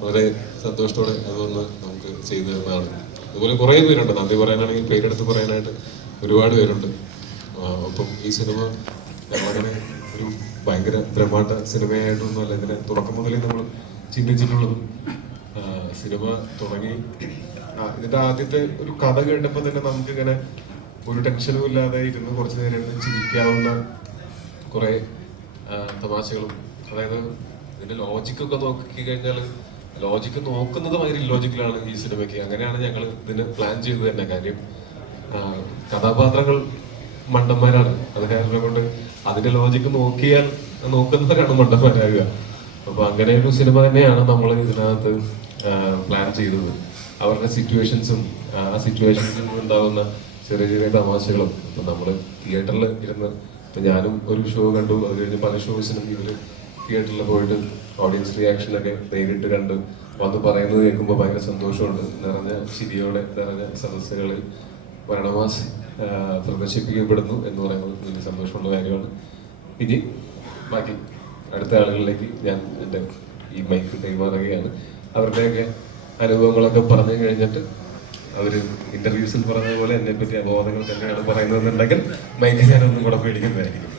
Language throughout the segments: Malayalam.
വളരെ സന്തോഷത്തോടെ അതൊന്ന് നമുക്ക് ചെയ്തു തരുന്നതാണ്. അതുപോലെ കുറേ പേരുണ്ട്. നന്ദി പറയാനാണെങ്കിൽ പേരെടുത്ത് പറയാനായിട്ട് ഒരുപാട് പേരുണ്ട്. അപ്പം ഈ സിനിമ ഞങ്ങളങ്ങനെ ഒരു ഭയങ്കര ബ്രഹ്മാണ്ഡ സിനിമയായിട്ടൊന്നുമല്ല ഇതിനെ തുടക്കം മുതലേ നമ്മൾ ചിന്തിച്ചിട്ടുള്ളതും. സിനിമ തുടങ്ങി. ഇതിന്റെ ആദ്യത്തെ ഒരു കഥ കേട്ടപ്പോൾ തന്നെ നമുക്ക് ഇങ്ങനെ ഒരു ടെൻഷനും ഇല്ലാതെ ഇരുന്ന് കുറച്ച് നേരം ചിരിക്കാവുന്ന കുറേ തമാശകളും അതായത് ഇതിന്റെ ലോജിക്കൊക്കെ നോക്കി കഴിഞ്ഞാൽ ലോജിക്ക് നോക്കുന്നത് ഭയങ്കര ഇല്ലോജിക്കലാണ് ഈ സിനിമയ്ക്ക് അങ്ങനെയാണ് ഞങ്ങൾ ഇതിന് പ്ലാൻ ചെയ്തത് തന്നെ കാര്യം. കഥാപാത്രങ്ങൾ മണ്ടന്മാരാണ്. അത് കാരണം കൊണ്ട് അതിന്റെ ലോജിക്ക് നോക്കിയാൽ നോക്കുന്നവരാണ് മണ്ടന്മാരാകുക. അപ്പൊ അങ്ങനെ ഒരു സിനിമ തന്നെയാണ് നമ്മൾ ഇതിനകത്ത് പ്ലാൻ ചെയ്തത്. അവരുടെ സിറ്റുവേഷൻസും ആ സിറ്റുവേഷൻസിൽ ഉണ്ടാകുന്ന ചെറിയ ചെറിയ തമാശകളും. ഇപ്പൊ നമ്മൾ തിയേറ്ററിൽ ഇരുന്ന് ഇപ്പൊ ഞാനും ഒരു ഷോ കണ്ടു. അത് കഴിഞ്ഞ് പല ഷോസിനും ഇവർ തിയേറ്ററിൽ പോയിട്ട് ഓഡിയൻസ് റിയാക്ഷൻ ഒക്കെ നേരിട്ട് കണ്ട് വന്ന് പറയുന്നത് കേൾക്കുമ്പോൾ ഭയങ്കര സന്തോഷമുണ്ട്. നിറഞ്ഞ ചിരിയോടെ നിറഞ്ഞ സദസ്സുകളിൽ മരണമാസ് പ്രദർശിപ്പിക്കപ്പെടുന്നു എന്ന് പറയുന്നത് വലിയ സന്തോഷമുള്ള കാര്യമാണ്. ഇനി ബാക്കി അടുത്ത ആളുകളിലേക്ക് ഞാൻ എന്റെ ഈ മൈക്ക് കൈമാറുകയാണ്. അവരുടെയൊക്കെ അനുഭവങ്ങളൊക്കെ പറഞ്ഞു കഴിഞ്ഞിട്ട് അവർ ഇന്റർവ്യൂസിൽ പറഞ്ഞ പോലെ എന്നെ പറ്റി അപവാദങ്ങൾ തന്നെയാണ് പറയുന്നതെന്നുണ്ടെങ്കിൽ മൈക്ക് ഞാനൊന്നും കൂടെ പേടിക്കുന്നതായിരിക്കും.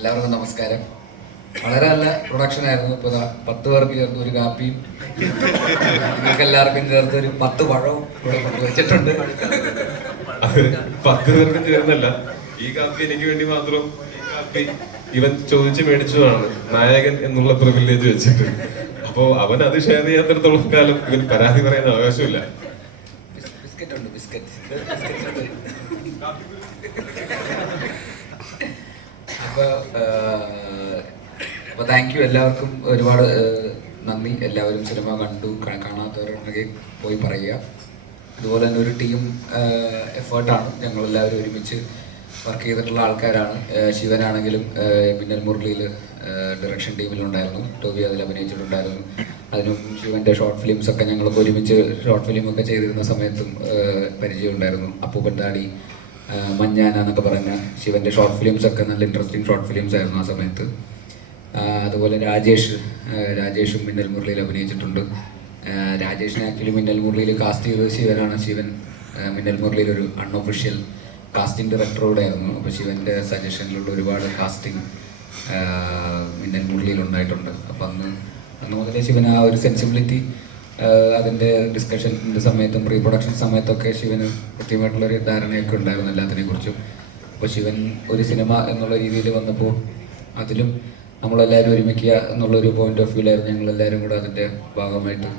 എല്ലാവർക്കും നമസ്കാരം. വളരെ നല്ല പ്രൊഡക്ഷൻ ആയിരുന്നു. ഇപ്പൊ പത്ത് പേർക്ക് ചേർത്ത് ഒരു കാപ്പിയും നിങ്ങൾക്ക് എല്ലാവർക്കും ചേർത്ത് ഒരു പത്ത് പഴവും ഇവിടെ അത് പത്ത് പേർക്കും ചേർന്നല്ല. ഈ കാപ്പി എനിക്ക് വേണ്ടി മാത്രം ഈ കാപ്പി ഇവൻ ചോദിച്ചു മേടിച്ചതാണ്. നായകൻ എന്നുള്ള പ്രിവിലേജ് വെച്ചിട്ട്. അപ്പോ അവൻ അത് ഷെയർ ചെയ്യാത്തിടത്തോളം കാലം ഇവൻ പരാതി പറയാൻ അവകാശമില്ല. ബിസ്ക്കറ്റ്. ഉണ്ട് ബിസ്ക്കറ്റ് അപ്പൊ ആഹ്, താങ്ക് യു എല്ലാവർക്കും ഒരുപാട് നന്ദി. എല്ലാവരും സിനിമ കണ്ടു കാണാത്തവരുണ്ടെങ്കിൽ പോയി പറയുക. അതുപോലെ തന്നെ ഒരു ടീം എഫേർട്ടാണ് ഞങ്ങളെല്ലാവരും ഒരുമിച്ച് വർക്ക് ചെയ്തിട്ടുള്ള ആൾക്കാരാണ്. ശിവനാണെങ്കിലും മിന്നൽ മുരളിയിൽ ഡയറക്ഷൻ ടീമിലുണ്ടായിരുന്നു ടോബി അതിൽ അഭിനയിച്ചിട്ടുണ്ടായിരുന്നു. അതിനും ശിവന്റെ ഷോർട്ട് ഫിലിംസ് ഒക്കെ ഞങ്ങൾ ഒരുമിച്ച് ഷോർട്ട് ഫിലിം ഒക്കെ ചെയ്തിരുന്ന സമയത്തും പരിചയമുണ്ടായിരുന്നു. അപ്പൂപ്പൻ താടി മഞ്ഞാന എന്നൊക്കെ പറഞ്ഞ ശിവന്റെ ഷോർട്ട് ഫിലിംസ് ഒക്കെ നല്ല ഇൻട്രസ്റ്റിംഗ് ഷോർട്ട് ഫിലിംസ് ആയിരുന്നു ആ സമയത്ത്. അതുപോലെ രാജേഷ് രാജേഷും മിന്നൽ മുരളിയിൽ അഭിനയിച്ചിട്ടുണ്ട്. രാജേഷിനെ ആക്ച്വലി മിന്നൽ മുരളിയിൽ കാസ്റ്റ് ചെയ്തത് ശിവനാണ് ശിവൻ. മിന്നൽ മുരളിയിൽ ഒരു അൺഒഫീഷ്യൽ കാസ്റ്റിംഗ് ഡയറക്ടറോടെ ആയിരുന്നു. അപ്പോൾ ശിവന്റെ സജഷനിലുള്ള ഒരുപാട് കാസ്റ്റിംഗ് മിന്നൽ മുരളിയിൽ ഉണ്ടായിട്ടുണ്ട്. അപ്പം അന്ന് അന്ന് മുതലേ ശിവൻ ആ ഒരു സെൻസിബിലിറ്റി അതിന്റെ ഡിസ്കഷന്റെ സമയത്തും പ്രീ പ്രൊഡക്ഷൻ സമയത്തൊക്കെ ശിവന് കൃത്യമായിട്ടുള്ളൊരു ധാരണയൊക്കെ ഉണ്ടായിരുന്നു എല്ലാത്തിനെ കുറിച്ചും. അപ്പോൾ ശിവൻ ഒരു സിനിമ എന്നുള്ള രീതിയിൽ വന്നപ്പോൾ അതിലും നമ്മളെല്ലാവരും ഒരുമിക്കുക എന്നുള്ളൊരു പോയിന്റ് ഓഫ് വ്യൂലായിരുന്നു ഞങ്ങളെല്ലാവരും കൂടെ അതിന്റെ ഭാഗമായിട്ട്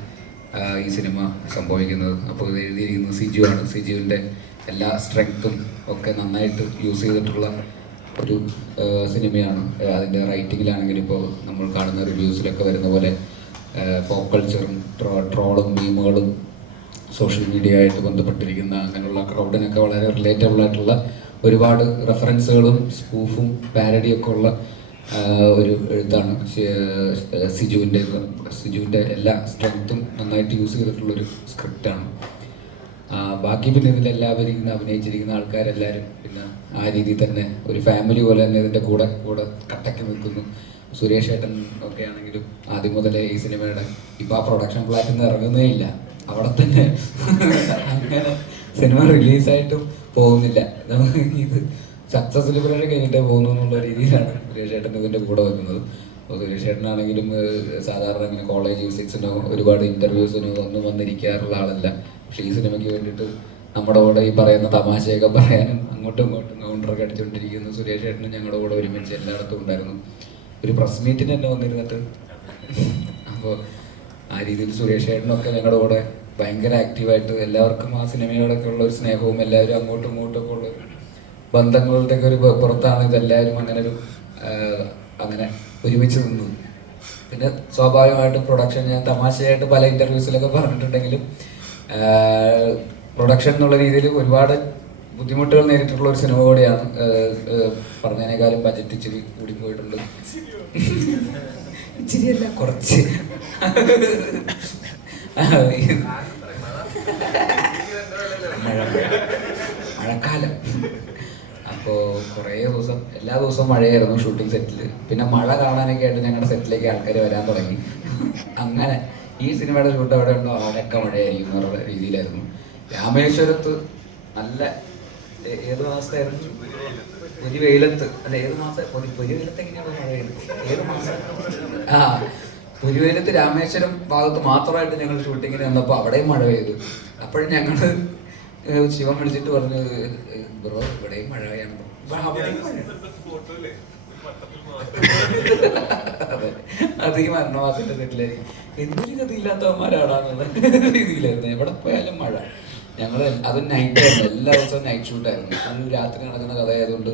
ഈ സിനിമ സംഭവിക്കുന്നത്. അപ്പോൾ ഇത് എഴുതിയിരിക്കുന്നത് സിജു ആണ്. സിജുവിന്റെ എല്ലാ സ്ട്രെങ്ത്തും ഒക്കെ നന്നായിട്ട് യൂസ് ചെയ്തിട്ടുള്ള ഒരു സിനിമയാണ് അതിന്റെ റൈറ്റിങ്ങിലാണെങ്കിലും ഇപ്പോൾ നമ്മൾ കാണുന്ന റിവ്യൂസിലൊക്കെ വരുന്ന പോലെ പോപ്പ് കൾച്ചറും ട്രോ ട്രോളും മീമുകളും സോഷ്യൽ മീഡിയ ആയിട്ട് ബന്ധപ്പെട്ടിരിക്കുന്ന അങ്ങനെയുള്ള ക്രൗഡിനൊക്കെ വളരെ റിലേറ്റബിൾ ആയിട്ടുള്ള ഒരുപാട് റെഫറൻസുകളും സ്പൂഫും പാരഡിയൊക്കെ ഉള്ള ഒരു എഴുത്താണ് സിജുവിന്റെ സിജുവിന്റെ എല്ലാ സ്ട്രെങ്ത്തും നന്നായിട്ട് യൂസ് ചെയ്തിട്ടുള്ളൊരു സ്ക്രിപ്റ്റാണ് ബാക്കി പിന്നെ ഇതിൽ എല്ലാവരും ഇന്ന് അഭിനയിച്ചിരിക്കുന്ന ആൾക്കാരെല്ലാവരും പിന്നെ ആ രീതിയിൽ തന്നെ ഒരു ഫാമിലി പോലെ തന്നെ ഇതിന്റെ കൂടെ കൂടെ കട്ടയ്ക്ക് നിൽക്കുന്നു. സുരേഷ് ഏട്ടൻ ഒക്കെ ആണെങ്കിലും ആദ്യം മുതലേ ഈ സിനിമയുടെ ഇപ്പം ആ പ്രൊഡക്ഷൻ പ്ലാറ്റിൽ നിന്ന് ഇറങ്ങുന്നേ ഇല്ല. അവിടെ തന്നെ അങ്ങനെ സിനിമ റിലീസായിട്ടും പോകുന്നില്ല. ഇത് സക്സസ് സെലിബ്രേഷൻ കഴിഞ്ഞിട്ടേ പോകുന്നു എന്നുള്ള രീതിയിലാണ് സുരേഷ് ഏട്ടൻ ഇതിന്റെ കൂടെ വരുന്നത് അപ്പോൾ സുരേഷ് ഏട്ടനാണെങ്കിലും സാധാരണ ഇങ്ങനെ കോളേജ് വിസിറ്റ്സിനോ ഒരുപാട് ഇന്റർവ്യൂസിനോ ഒന്നും വന്നിരിക്കാറുള്ള ആളല്ല. പക്ഷേ ഈ സിനിമയ്ക്ക് വേണ്ടിയിട്ട് നമ്മുടെ കൂടെ ഈ പറയുന്ന തമാശയൊക്കെ പറയാനും അങ്ങോട്ടും ഇങ്ങോട്ടും കൗണ്ടറൊക്കെ അടിച്ചുകൊണ്ടിരിക്കുന്ന സുരേഷ് ഏട്ടനും ഞങ്ങളുടെ കൂടെ ഒരുമിച്ച് എല്ലായിടത്തും ഉണ്ടായിരുന്നു. ഒരു പ്രസ് മീറ്റിന് തന്നെ വന്നിരുന്നിട്ട്. അപ്പോൾ ആ രീതിയിൽ സുരേഷ് ഏട്ടനൊക്കെ ഞങ്ങളുടെ കൂടെ ഭയങ്കര ആക്റ്റീവായിട്ട് എല്ലാവർക്കും ആ സിനിമയോടൊക്കെ ഉള്ള ഒരു സ്നേഹവും എല്ലാവരും അങ്ങോട്ടും ഇങ്ങോട്ടും ഒക്കെ ഉള്ള ബന്ധങ്ങളുടെ ഒക്കെ ഒരു പുറത്താണ് ഇതെല്ലാവരും അങ്ങനെ ഒരു അങ്ങനെ ഒരുമിച്ച് നിന്നു. പിന്നെ സ്വാഭാവികമായിട്ടും പ്രൊഡക്ഷൻ ഞാൻ തമാശയായിട്ട് പല ഇന്റർവ്യൂസിലൊക്കെ പറഞ്ഞിട്ടുണ്ടെങ്കിലും പ്രൊഡക്ഷൻ എന്നുള്ള രീതിയിൽ ഒരുപാട് ബുദ്ധിമുട്ടുകൾ നേരിട്ടുള്ള ഒരു സിനിമ കൂടിയാണ് പറഞ്ഞതിനേക്കാളും ബജറ്റ് ഇച്ചിരി കൂടി പോയിട്ടുണ്ട്. ഇച്ചിരിയല്ല. കുറച്ച്. മഴ- മഴക്കാലം. അപ്പോൾ കുറേ ദിവസം എല്ലാ ദിവസവും മഴയായിരുന്നു ഷൂട്ടിംഗ് സെറ്റിൽ പിന്നെ മഴ കാണാനൊക്കെ ആയിട്ട് ഞങ്ങളുടെ സെറ്റിലേക്ക് ആൾക്കാർ വരാൻ തുടങ്ങി. അങ്ങനെ ഈ സിനിമയുടെ ഷൂട്ട് അവിടെ ഉണ്ടോ അവിടെയൊക്കെ മഴയായിരിക്കും എന്നുള്ള രീതിയിലായിരുന്നു. രാമേശ്വരത്ത് നല്ല ഏത് മാസമായിരുന്നു പൊരി വെയിലത്ത്. അല്ല ഏത് മാസം? പൊരി വെയിലത്ത് എങ്ങനെയാണ് മഴ ഏത് മാസം? ആ വെയിലത്ത് രാമേശ്വരം ഭാഗത്ത് മാത്രമായിട്ട് ഞങ്ങൾ ഷൂട്ടിങ്ങിന് വന്നപ്പോൾ അവിടെയും മഴ പെയ്തു. അപ്പോഴും ഞങ്ങൾ ശിവൻ വിളിച്ചിട്ട് പറഞ്ഞു ബ്രോ ഇവിടെയും മഴയാണ് അവിടെയും അത്. ഈ മരണവാസിന്റെ തെറ്റിലായിരിക്കും. എന്തൊരു ഗതിയില്ലാത്തവന്മാരാടാന്നുള്ള രീതിയിലായിരുന്നു എവിടെ പോയാലും മഴ. ഞങ്ങൾ അത് നൈറ്റ് ആയിരുന്നു. എല്ലാ ദിവസവും നൈറ്റ് ഷൂട്ടായിരുന്നു ഫുൾ രാത്രി നടക്കുന്ന കഥ ആയതുകൊണ്ട്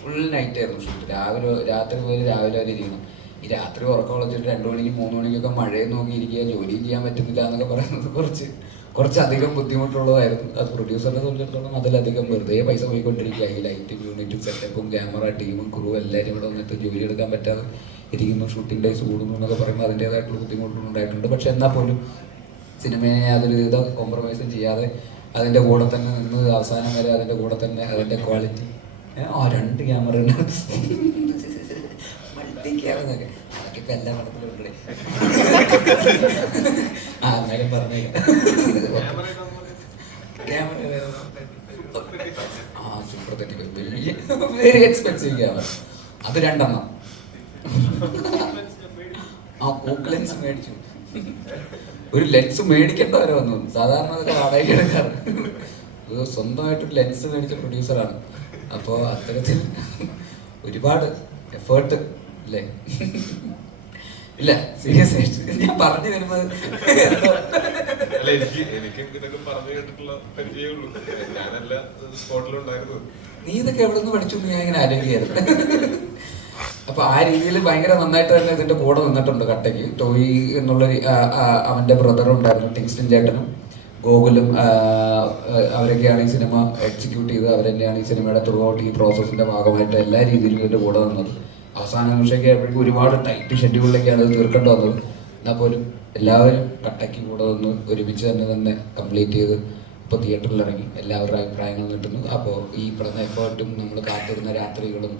ഫുൾ നൈറ്റ് ആയിരുന്നു ഷൂട്ട് രാവിലെ രാത്രി പോയി രാവിലെ വരെ ഇരിക്കണം. ഈ രാത്രി ഉറക്കം വിളിച്ചിട്ട് രണ്ടു മണിക്ക് മൂന്ന് മണിക്കൊക്കെ മഴയും നോക്കിയിരിക്കുക ജോലിയും ചെയ്യാൻ പറ്റുന്നില്ല എന്നൊക്കെ പറയുന്നത് കുറച്ച് കുറച്ചധികം ബുദ്ധിമുട്ടുള്ളതായിരുന്നു. അത് പ്രൊഡ്യൂസറിനെ സംബന്ധിച്ചിടത്തോളം അതിലധികം വെറുതെ പൈസ പോയിക്കൊണ്ടിരിക്കുക ഈ ലൈറ്റും യൂണിറ്റും സെറ്റപ്പും ക്യാമറ ടീമും ക്രൂ എല്ലാവരും ഇവിടെ വന്നിട്ട് ജോലി എടുക്കാൻ പറ്റാതെ ഇരിക്കുന്നു. ഷൂട്ടിംഗ് ഡേയ്സ് കൂടുന്നു എന്നൊക്കെ പറയുമ്പോൾ അതിന്റേതായിട്ടുള്ള ബുദ്ധിമുട്ടുണ്ടായിട്ടുണ്ട് പക്ഷെ എന്നാൽ പോലും സിനിമയെ യാതൊരു വിധ കോംപ്രമൈസും ചെയ്യാതെ അതിന്റെ കൂടെ തന്നെ നിന്ന് അവസാനം വരെ അതിന്റെ കൂടെ തന്നെ അതിന്റെ ക്വാളിറ്റി ആ രണ്ട് ക്യാമറ മൾട്ടി ഇപ്പം എല്ലാ പടത്തിലും ആ എന്നാലും പറഞ്ഞേക്കാം. വെരി അത്. രണ്ടെണ്ണം. ആ ലെൻസ് മേടിച്ചു. ഒരു ലെൻസ് മേടിക്കേണ്ടവരെ വന്നു. സാധാരണ വാടകയ്ക്ക് എടുക്കാറ്. സ്വന്തമായിട്ടൊരു ലെൻസ് മേടിച്ച പ്രൊഡ്യൂസറാണ് അപ്പോൾ അത്തരത്തിൽ ഒരുപാട് എഫേർട്ട് അല്ലേ ഇല്ല സീരിയസ് ആയിട്ട്. ഞാൻ പറഞ്ഞു തരുന്നത് അല്ല എനിക്ക് എനിക്ക് ഇതൊക്കെ പറഞ്ഞു കേട്ടിട്ടുള്ള പരിചയമുള്ളൂ ഞാനല്ല സ്പോട്ടിലുണ്ടായിരുന്നത് നീ ഇതൊക്കെ എവിടെ നിന്ന് പഠിച്ചു ഞാൻ ഇങ്ങനെ ആലോചിക്കായിരുന്നു അപ്പൊ ആ രീതിയിൽ ഭയങ്കര നന്നായിട്ട് തന്നെ ഇതിന്റെ കൂടെ നിന്നിട്ടുണ്ട് കട്ടയ്ക്ക്. ടോയി എന്നുള്ള അവന്റെ ബ്രദറും ഉണ്ടായിരുന്നു ടിങ്സ്റ്റൻ ചേട്ടനും. ഗോകുലും അവരൊക്കെയാണ് ഈ സിനിമ എക്സിക്യൂട്ട് ചെയ്ത് അവർ തന്നെയാണ് ഈ സിനിമയുടെ ത്രൂ ഔട്ട് ഈ പ്രോസസ്സിന്റെ ഭാഗമായിട്ട് എല്ലാ രീതിയിലും ഇതിന്റെ കൂടെ നിന്നത്. അവസാന നിമിഷമൊക്കെ ആയപ്പോഴേക്കും ഒരുപാട് ടൈറ്റ് ഷെഡ്യൂളിലൊക്കെയാണ് അത് തീർക്കേണ്ടി വന്നത് എന്നാൽ പോലും എല്ലാവരും കട്ടയ്ക്ക് കൂടെ നിന്ന് ഒരുമിച്ച് തന്നെ തന്നെ കംപ്ലീറ്റ് ചെയ്ത് ഇപ്പോൾ തിയേറ്ററിൽ ഇറങ്ങി. എല്ലാവരുടെ അഭിപ്രായങ്ങൾ കിട്ടുന്നു. അപ്പോൾ ഈ പറഞ്ഞ എഫേർട്ടും നമ്മൾ കാത്തിരുന്ന രാത്രികളും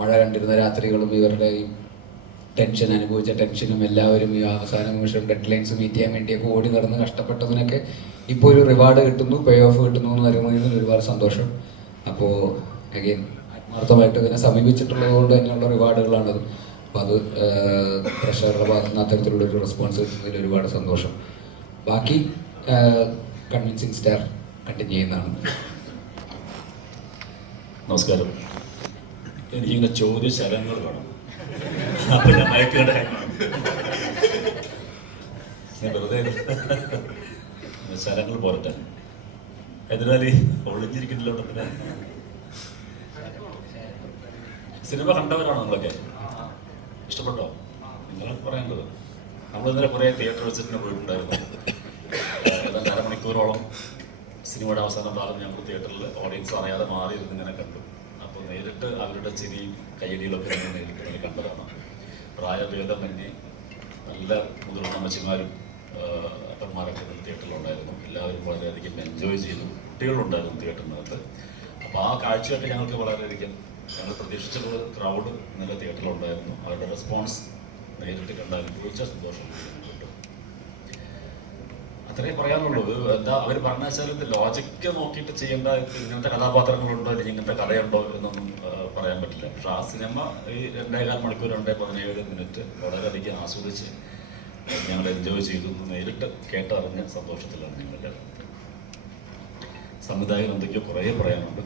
മഴ കണ്ടിരുന്ന രാത്രികളും ഇവരുടെ ഈ ടെൻഷൻ അനുഭവിച്ച ടെൻഷനും എല്ലാവരും ഈ അവസാന നിമിഷം ഡെഡ് ലൈൻസ് മീറ്റ് ചെയ്യാൻ വേണ്ടിയൊക്കെ ഓടി നടന്ന് കഷ്ടപ്പെട്ടതിനൊക്കെ ഇപ്പോൾ ഒരു റിവാർഡ് കിട്ടുന്നു പേ ഓഫ് കിട്ടുന്നു എന്ന് പറയുന്നതിൽ ഒരുപാട് സന്തോഷം. അപ്പോൾ അഗെയിൻ ആത്മാർത്ഥമായിട്ട് ഇതിനെ സമീപിച്ചിട്ടുള്ളത് കൊണ്ട് തന്നെയുള്ള റിവാർഡുകളാണത്. അപ്പോൾ അത് പ്രഷറുടെ ഭാഗത്ത് നിന്ന് അത്തരത്തിലുള്ള ഒരു റെസ്പോൺസ് കിട്ടുന്നതിൽ ഒരുപാട് സന്തോഷം. ബാക്കി കൺവിൻസിങ് സ്റ്റാർ കണ്ടിന്യൂ ചെയ്യുന്നതാണ്. നമസ്കാരം. എനിക്കിങ്ങനെ ചോദ്യ ശരങ്ങൾ വേണം ശരങ്ങൾ പോരട്ടെ. എന്തിനാല് ഒളിഞ്ഞിരിക്കുന്നില്ല സിനിമ കണ്ടവരാണോ നിങ്ങളൊക്കെ? ഇഷ്ടപ്പെട്ടോ? നിങ്ങൾ പറയേണ്ടത്. നമ്മൾ ഇന്നലെ കുറേ തിയേറ്റർ വെച്ചിട്ട് പോയിട്ടുണ്ടായിരുന്നു. അരമണിക്കൂറോളം സിനിമയുടെ അവസാന ഭാഗം ഞങ്ങൾ തിയേറ്ററിൽ ഓഡിയൻസ് അറിയാതെ മാറി ഇങ്ങനെ കണ്ടു. അപ്പോൾ നേരിട്ട് അവരുടെ ചിരിയും കയ്യടികളൊക്കെ നേരിട്ട് കണ്ടതാണ്. പ്രായഭേദമന്യേ നല്ല മുതിർന്ന അമ്മച്ചിമാരും അപ്പന്മാരൊക്കെ തിയേറ്ററിലുണ്ടായിരുന്നു എല്ലാവരും വളരെയധികം എൻജോയ് ചെയ്തു. കുട്ടികളുണ്ടായിരുന്നു തിയേറ്ററിനകത്ത് അപ്പോൾ ആ കാഴ്ചയൊക്കെ ഞങ്ങൾക്ക് വളരെയധികം ഞങ്ങൾ പ്രതീക്ഷിച്ച ക്രൗഡ് നല്ല തിയേറ്ററിലുണ്ടായിരുന്നു അവരുടെ റെസ്പോൺസ് നേരിട്ട് കണ്ട് അനുഭവിച്ച സന്തോഷം കിട്ടും. അത്രേ പറയാനുള്ളൂ. എന്താ അവർ പറഞ്ഞാൽ ഇത് ലോജിക്ക് നോക്കിയിട്ട് ചെയ്യേണ്ട ഇങ്ങനത്തെ കഥാപാത്രങ്ങളുണ്ടോ അല്ലെങ്കിൽ ഇങ്ങനത്തെ കഥയുണ്ടോ എന്നൊന്നും പറയാൻ പറ്റില്ല. പക്ഷെ ആ സിനിമ ഈ രണ്ടേകാൽ മണിക്കൂർ രണ്ടേ പതിനേഴ് മിനിറ്റ് വളരെയധികം ആസ്വദിച്ച് ഞങ്ങൾ എൻജോയ് ചെയ്തു. നേരിട്ട് കേട്ടറിഞ്ഞ സന്തോഷത്തിലാണ് ഞങ്ങളുടെ സംവിധായകൻ എന്തൊക്കെയോ കുറേ പറയാനുണ്ട്.